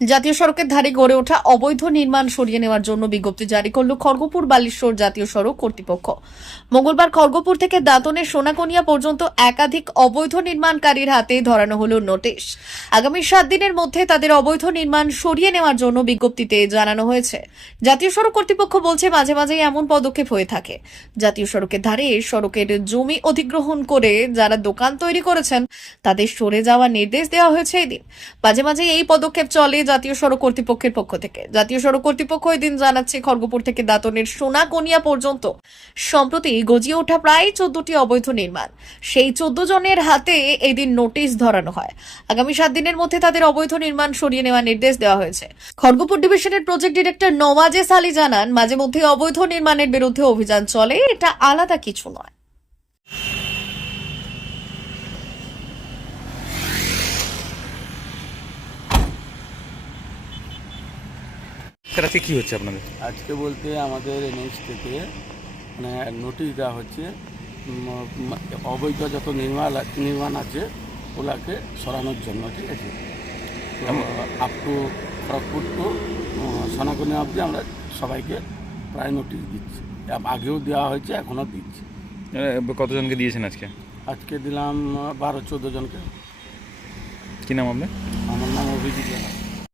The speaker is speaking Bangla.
জাতীয় সড়কের ধারে গড়ে ওঠা অবৈধ নির্মাণ সরিয়ে নেওয়ার জন্য বিজ্ঞপ্তি জারি করল খড়গপুর বালিশ্বর জাতীয় সড়ক কর্তৃপক্ষ। মঙ্গলবার খড়গপুর থেকে দাঁতনের সোনাকনিয়া পর্যন্ত একাধিক অবৈধ নির্মাণকারীর হাতে ধরানো হল নোটিশ। আগামী সাত দিনের মধ্যে তাদের অবৈধ নির্মাণ সরিয়ে নেওয়ার জন্য বিজ্ঞপ্তিতে জানানো হয়েছে। জাতীয় সড়ক কর্তৃপক্ষ বলছে, মাঝে মাঝে এমন পদক্ষেপ হয়ে থাকে। জাতীয় সড়কের ধারে সড়কের জমি অধিগ্রহণ করে যারা দোকান তৈরি করেছেন, তাদের সরে যাওয়ার নির্দেশ দেওয়া হয়েছে এদিন। মাঝে মাঝে এই পদক্ষেপ চলে জাতীয় সড়ক কর্তৃপক্ষের পক্ষ থেকে। জাতীয় সড়ক কর্তৃপক্ষ এদিন জানাচ্ছে, খড়গপুর থেকে দাঁতনের সোনাকনিয়া পর্যন্ত। সম্প্রতি গজিয়ে ওঠা প্রায় চোদ্দটি অবৈধ নির্মাণ। সেই চোদ্দ জনের হাতে এদিন নোটিশ ধরানো হয়। আগামী সাত দিনের মধ্যে তাদের অবৈধ নির্মাণ সরিয়ে নেওয়ার নির্দেশ দেওয়া হয়েছে। খড়গপুর ডিভিশনের প্রজেক্ট ডিরেক্টর নওয়াজেস আলী জানান, মাঝে মধ্যে অবৈধ নির্মাণের বিরুদ্ধে অভিযান চলে, এটা আলাদা কিছু নয়। স্যার আজকে কী হচ্ছে আপনাদের? আজকে বলতে আমাদের এনএইচ থেকে মানে নোটিশ দেওয়া হচ্ছে অবৈধ যত নির্মাণ নির্মাণ আছে ওগুলাকে সরানোর জন্য ঠিক আছে? Up to Kharagpur to Sonakoni অবধি আমরা সবাইকে প্রায় নোটিশ দিচ্ছি। আগেও দেওয়া হয়েছে এখনও দিচ্ছি। কতজনকে দিয়েছেন আজকে? আজকে দিলাম বারো চোদ্দ জনকে। কী নাম আপনার? আমার নাম অভিজিৎ